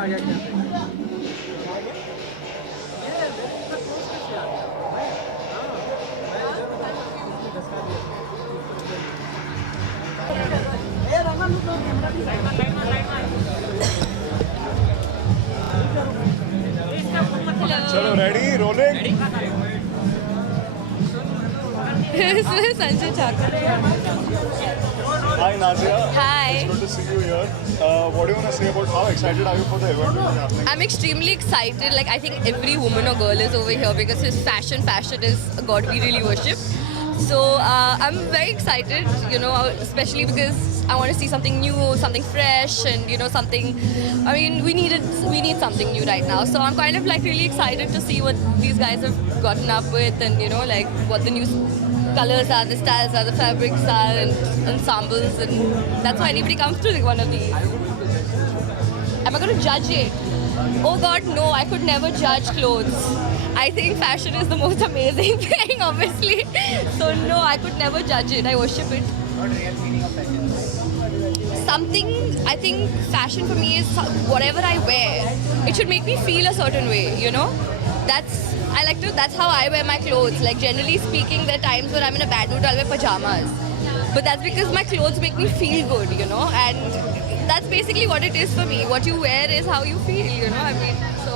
चलो ready rolling. Sanjay Thakur. Hi Nazia. Hi. It's good to see you here. What do you want to say about how excited are you for the event which is happening? I'm extremely excited. Like, I think every woman or girl is over here because his fashion is a god we really worship. So I'm very excited, you know, especially because I want to see something new, something fresh, and you know, something. I mean, we need something new right now. So I'm kind of like really excited to see what these guys have gotten up with, and you know, like what the new colors are, the styles are, the fabrics are, and ensembles, and that's why anybody comes to one of these. Am I going to judge it? Oh God, no, I could never judge clothes. I think fashion is the most amazing thing, obviously. So no, I could never judge it. I worship it. What real meaning of fashion? Something, I think fashion for me is whatever I wear, it should make me feel a certain way, you know? That's how I wear my clothes. Like generally speaking, there are times when I'm in a bad mood, I'll wear pajamas. But that's because my clothes make me feel good, you know? And that's basically what it is for me. What you wear is how you feel, you know? I mean, so.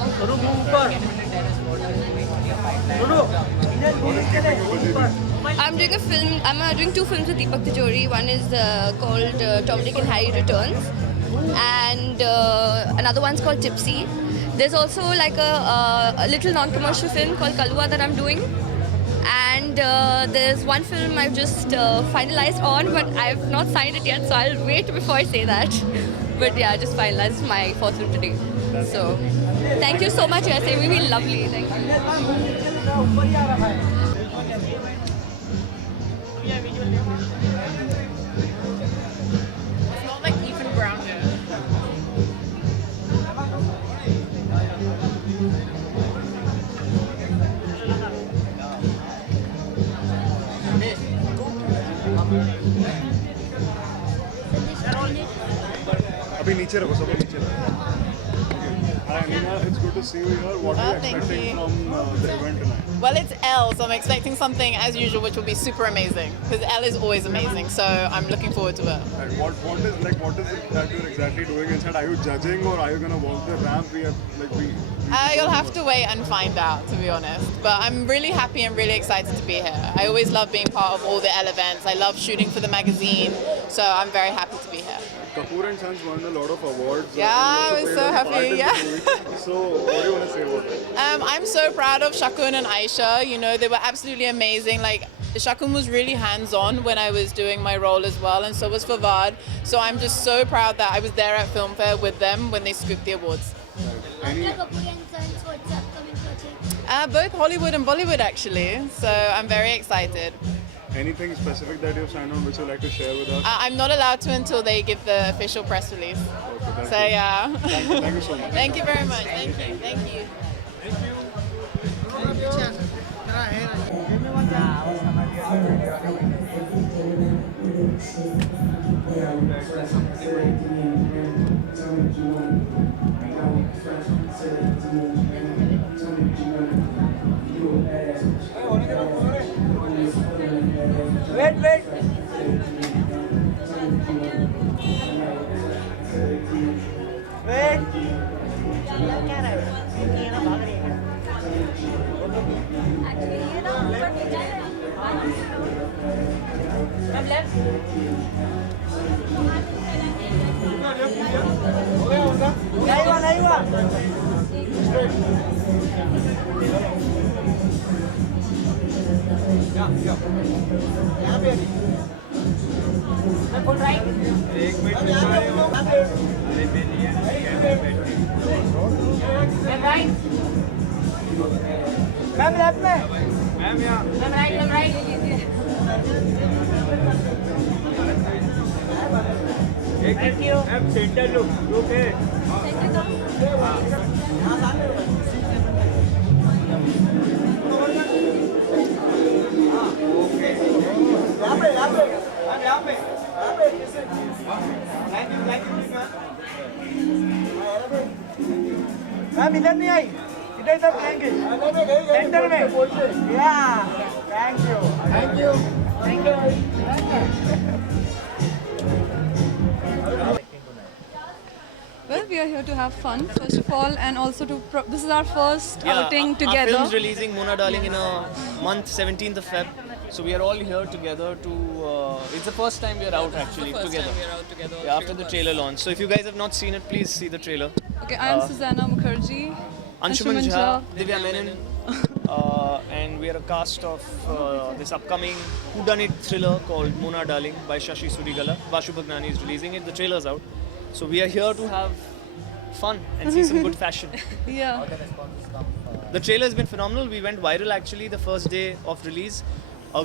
I'm doing a film. I'm doing 2 films with Deepak Tijori. One is called Tom, Dick and Harry Returns, and another one's called Tipsy. There's also like a little non-commercial film called Kalua that I'm doing, and there's one film I've just finalized on, but I've not signed it yet, so I'll wait before I say that. But yeah, I just finalized my 4th film today. So thank you so much, USA. We will lovely. Thank you. It's not like Ethan Brown here. अभी नीचे रखो सब नीचे रखो. Hi Nina, it's good to see you here. What are you thank expecting you. from the event tonight? Well, it's Elle, so I'm expecting something as usual, which will be super amazing. Because Elle is always amazing, so I'm looking forward to it. And what is it that you're exactly doing inside? Are you judging or are you gonna walk the ramp? You'll have to wait and find out, to be honest. But I'm really happy and really excited to be here. I always love being part of all the Elle events. I love shooting for the magazine, so I'm very happy to be here. Kapoor and Sons won a lot of awards. Yeah, I was so happy. Yeah. So, what do you want to say about it? I'm so proud of Shakun and Aisha. You know, they were absolutely amazing. Like, Shakun was really hands-on when I was doing my role as well, and so was Fawad. So I'm just so proud that I was there at Filmfare with them when they scooped the awards. Both Hollywood and Bollywood, actually. So I'm very excited. Anything specific that you've signed on which you'd like to share with us? I'm not allowed to until they give the official press release. Okay, So yeah. Thank you so much. Thank you very much. Thank you. Thank you. Wait. नहीं हुआ यहाँ पे full right एक minute ma'am left में ma'am यहाँ ma'am right thank you ma'am centre look है यहाँ पे थैंक यू मैम इधर नहीं आई, इधर सब आएंगे सेंटर में। या thank you thank you thank you. Well, we are here to have fun, first of all, and also to. This is our first outing Our together. film's releasing Mona Darling in a month, 17th of Feb. So we are all here together to. It's the first time we are out actually together. Yeah, after the trailer launch. So if you guys have not seen it, please see the trailer. Okay, I am Susanna Mukherjee. Anshuman Jha, Divya Menon, and we are a cast of this upcoming whodunit thriller called Mona Darling by Shashi Surigala. Vashu Bhagnani is releasing it. The trailer's out. So we are here to have fun and see some good fashion. Yeah. The trailer has been phenomenal. We went viral actually the first day of release.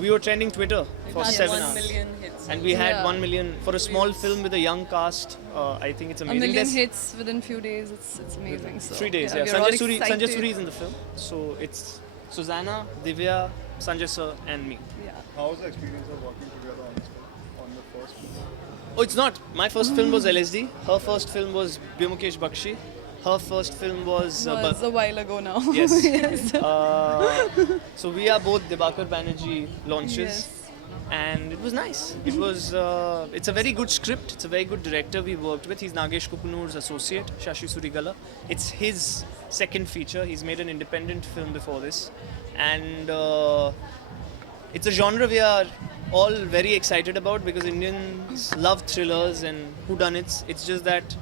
We were trending Twitter for 7 hours. hits. And we had Yeah. 1 million for a small film with a young cast. I think it's A amazing. million There's hits within few days. It's amazing. So 3 days. Yeah, we are all Sanjay excited. Suri is in the film. So it's Susanna, Divya, Sanjay sir, and me. Yeah. How was the experience of working together on this film, on the first film? Oh, it's not. My first film was LSD. Her first film was Byomukesh Bakshi. Her first film was. Was a while ago now. Yes. Yes. So we are both Debakar Banerjee launches. Yes. And it was nice. It was. It's a very good script. It's a very good director we worked with. He's Nagesh Kukunoor's associate, Shashi Surigala. It's his second feature. He's made an independent film before this, and it's a genre we are all very excited about because Indians love thrillers and whodunits. It's just that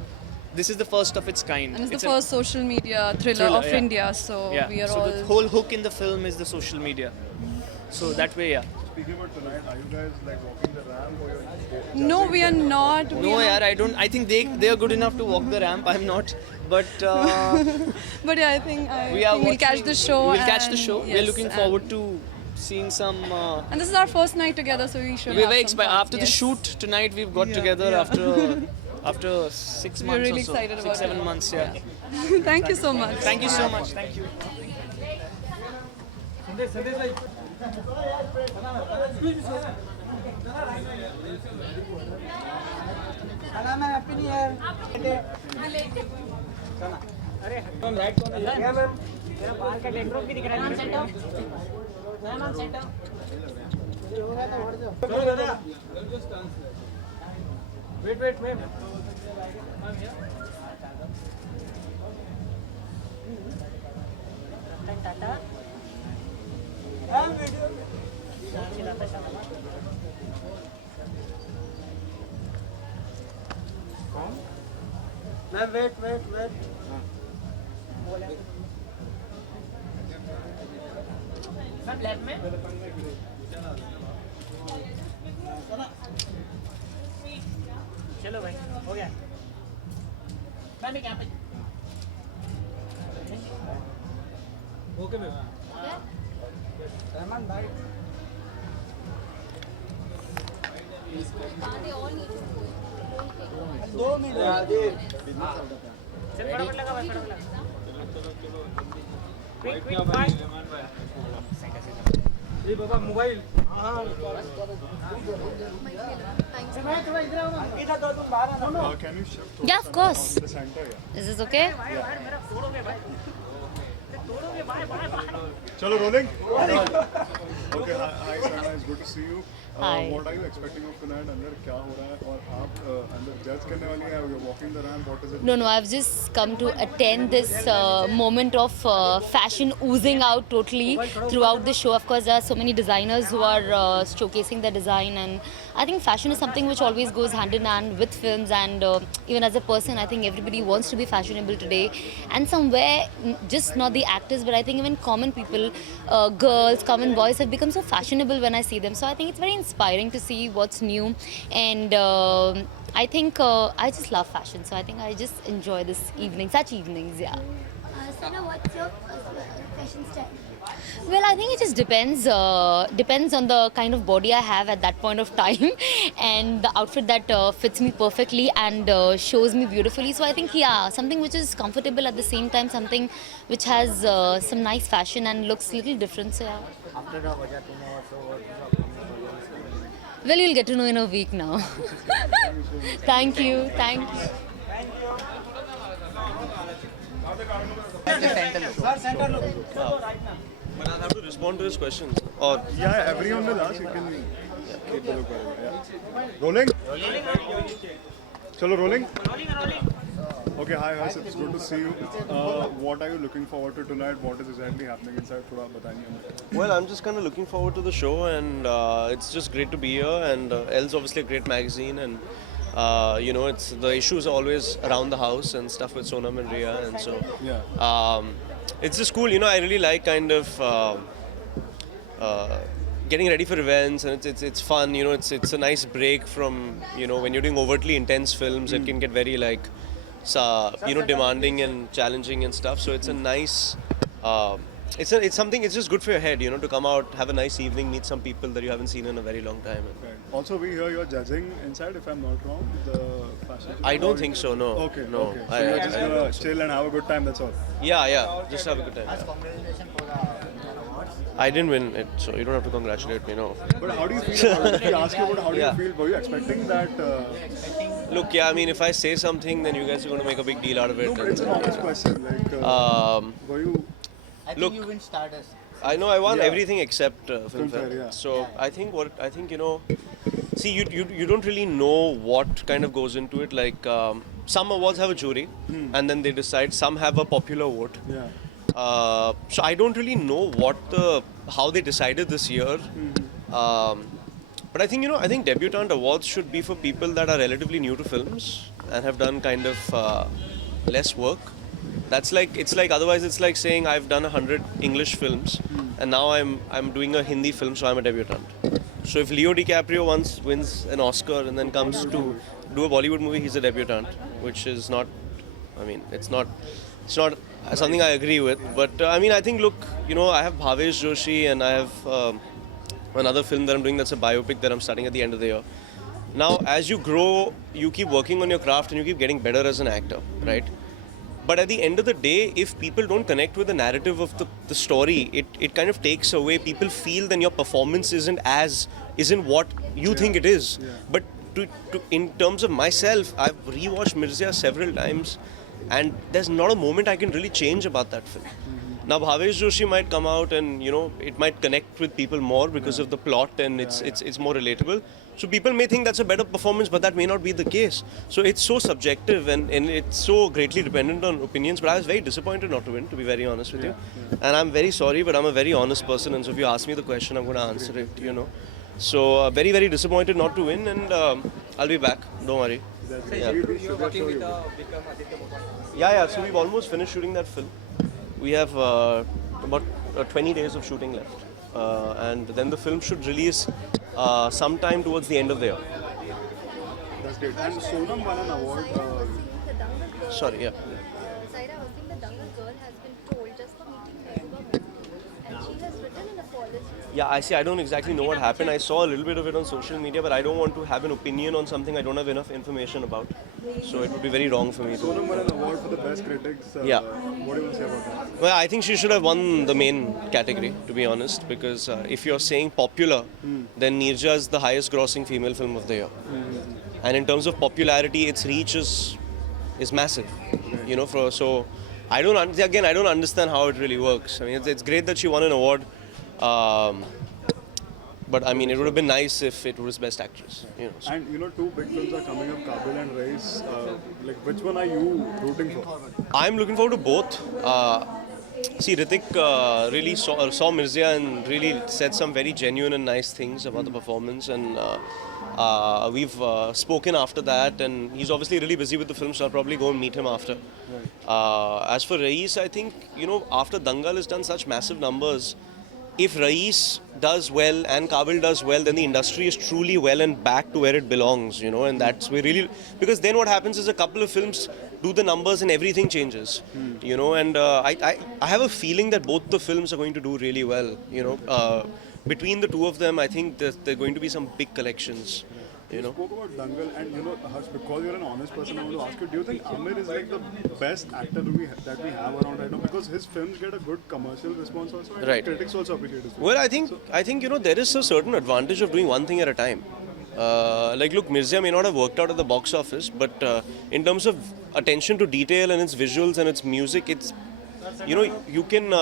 this is the first of its kind. And it's the a- first social media thriller of yeah. India. So Yeah. we are So all. the whole hook in the film is the social media. So that way, yeah. Speaking about tonight, are you guys like walking the ramp or you're No, we are not. We No, are yaar, I don't. I think they are good enough to walk the ramp. I'm not. But But yeah, I think we'll catch the show. We'll catch the and- show. yes, We're looking and- forward to seeing some. And this is our first night together, so we should. We're have very some excited. fun. After the Yes. shoot tonight, we've got Yeah, together yeah. after 6 We're months really or so. excited 6, about 7 it. months. Yeah. Thank you so much. Thank you so much. Thank you. सलाम ma'am, happy new year. अरे ma'am right कौन है? क्या ma'am? मेरा बाल का dandruff भी दिख रहा है। मैम सेट हो? मैम सेट हो? हो गया तो हट जाओ। चलो दादा। Wait ma'am. Tata. Ma'am video. Ma'am wait. Ma'am left में। चलो भाई हो गया। मैम एक यहाँ पे। Okay ma'am. रहमान भाई। दो मिनट। सर फटाफट लगा भाई, फटाफट लगा। क्विक भाई। ये बाबा मोबाइल। हाँ। मैं थोड़ा इधर आओ ना। इधर दो तुम बाहर आना। can you shift Yeah, of course. the center? Yeah. Is this okay? मेरा तोड़ोगे भाई। तोड़ोगे भाई। Chalo, rolling. Okay, hi Sana, it's good to see you. Hi. What are you expecting of tonight? अंदर क्या हो रहा है और आप अंदर जज करने वाली हैं? You're walking the ramp. What is it? No, I've just come to attend this moment of fashion oozing out totally throughout the show. Of course, there are so many designers who are showcasing their design, and I think fashion is something which always goes hand in hand with films. And even as a person, I think everybody wants to be fashionable today. And somewhere, just not the actors, but I think even common people, girls, common boys have become so fashionable when I see them. So I think it's very inspiring to see what's new. And I think I just love fashion, so I think I just enjoy this evening, such evenings, yeah. Sana, what's your fashion style? Well, I think it just depends on the kind of body I have at that point of time, and the outfit that fits me perfectly and shows me beautifully. So I think, yeah, something which is comfortable at the same time, something which has some nice fashion and looks a little different. So yeah. After the budget, Well, you'll get to know in a week now. Thank you. But I'll have to respond to his questions. Or Yeah, everyone will ask. You can keep the look wherever, yeah. Rolling? Chalo, rolling? Okay, hi guys, it's good to see you. What are you looking forward to tonight? What is exactly happening inside? Thoda bataiye hame. well, I'm just kind of looking forward to the show, and it's just great to be here. And L's obviously a great magazine, and you know, it's the issues are always around the house and stuff with Sonam and Riya, and so Yeah. it's just cool. You know, I really like kind of getting ready for events, and it's fun. You know, it's a nice break from, you know, when you're doing overtly intense films. It can get very like you know, demanding and challenging and stuff. So it's a nice. It's something. It's just good for your head, you know, to come out, have a nice evening, meet some people that you haven't seen in a very long time. Right. Also, we hear you're judging inside, if I'm not wrong, the fashion. I don't think so. No. Okay. No. Okay. So you're just gonna chill and have a good time. That's all. Yeah. Just have a good time. Yeah. I didn't win it, so you don't have to congratulate me. No. But how do you feel about it? If we ask you about how do Yeah. you feel, were you expecting that? Look, yeah. I mean, if I say something, then you guys are going to make a big deal out of it. No, but it's an honest question. Like, were you? I think Look, you win Stardust. I know I won Yeah. everything except Filmfare. Filmfare, yeah. So I think you know, see, you don't really know what kind of goes into it. Like some awards have a jury, and then they decide. Some have a popular vote. Yeah. So I don't really know how they decided this year. But I think, you know, I think debutante awards should be for people that are relatively new to films and have done kind of less work. That's like, it's like, otherwise it's like saying I've done 100 English films and now I'm doing a Hindi film, so I'm a debutante. So if Leo DiCaprio once wins an Oscar and then comes to do a Bollywood movie, he's a debutante, which is not, I mean, it's not something I agree with. But I mean, I think, look, you know, I have Bhavesh Joshi and I have another film that I'm doing that's a biopic that I'm starting at the end of the year. Now, as you grow, you keep working on your craft and you keep getting better as an actor, right? But at the end of the day, if people don't connect with the narrative of the story, it kind of takes away. People feel then your performance isn't what you think it is. Yeah. But in terms of myself, I've rewatched Mirzya several times, and there's not a moment I can really change about that film. Now Bhavesh Joshi might come out and, you know, it might connect with people more because of the plot and it's more relatable. So people may think that's a better performance, but that may not be the case. So it's so subjective and it's so greatly dependent on opinions. But I was very disappointed not to win, to be very honest with you. And I'm very sorry, but I'm a very honest person, and so if you ask me the question, I'm going to answer it, you know. So very, very disappointed not to win, and I'll be back. Don't worry. Yeah. So we've almost finished shooting that film. We have about 20 days of shooting left, and then the film should release sometime towards the end of the year. That's great. And Sonam won an award. Sorry, yeah. Saira was saying the Dangal girl has been told just for meeting Mehbooba and she has written an apology. Yeah, I see. I don't exactly know what happened. I saw a little bit of it on social media, but I don't want to have an opinion on something I don't have enough information about. So it would be very wrong for me to. Sonam won an award for the best critics. Yeah. What do you want to say about that? Well, I think she should have won the main category, to be honest, because if you're saying popular, then Neerja is the highest grossing female film of the year. And in terms of popularity, its reach is massive. You know, so I don't understand how it really works. I mean, it's great that she won an award, but I mean, it would have been nice if it was Best Actress. You know, so. And you know, two big films are coming up, Kabil and Race. Like, which one are you rooting for? I'm looking forward to both. See, Hrithik really saw Mirzya and really said some very genuine and nice things about the performance, and we've spoken after that, and he's obviously really busy with the film, so I'll probably go and meet him after. As for Raees, I think, you know, after Dangal has done such massive numbers, if Raees does well and Kabil does well, then the industry is truly well and back to where it belongs, you know, and that's where really, because then what happens is a couple of films do the numbers and everything changes, you know, and I have a feeling that both the films are going to do really well, you know. Between the two of them, I think that there are going to be some big collections. You know. spoke about Dangal, and you know, Harsh, because you're an honest person, I want to ask you: do you think Amir is like the best actor that we have around right now? Because his films get a good commercial response also, and Right. critics also appreciate his films. Well, I think you know, there is a certain advantage of doing one thing at a time. Like, look, Mirzya may not have worked out at the box office, but in terms of attention to detail and its visuals and its music, it's, you know, you can.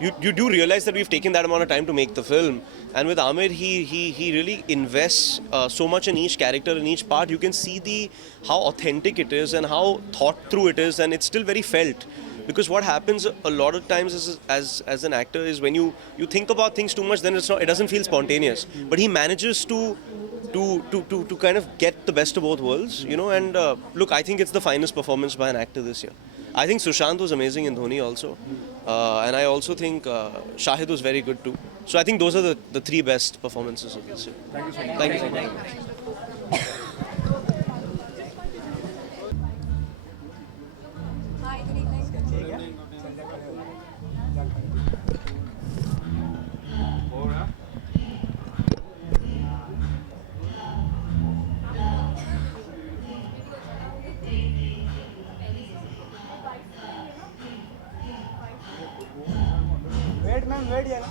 You do realize that we've taken that amount of time to make the film, and with Amir, he really invests so much in each character, in each part. You can see how authentic it is and how thought through it is, and it's still very felt. Because what happens a lot of times as an actor is when you think about things too much, then it doesn't feel spontaneous. But he manages to kind of get the best of both worlds, you know. And look, I think it's the finest performance by an actor this year. I think Sushant was amazing in Dhoni also, and I also think Shahid was very good too. So I think those are the three best performances of this year. Thank you so much. Thank you so much. Hi, good evening. Wait ma'am wait जाएगा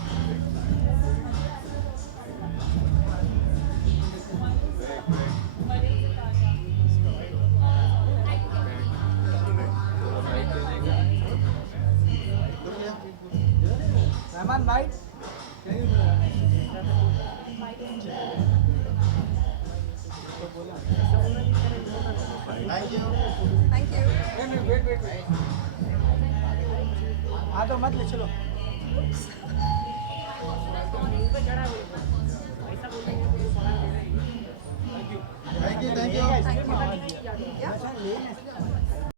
मेहमान भाई Thank you. Wait हाँ तो मत ले चलो Thank you. Yeah.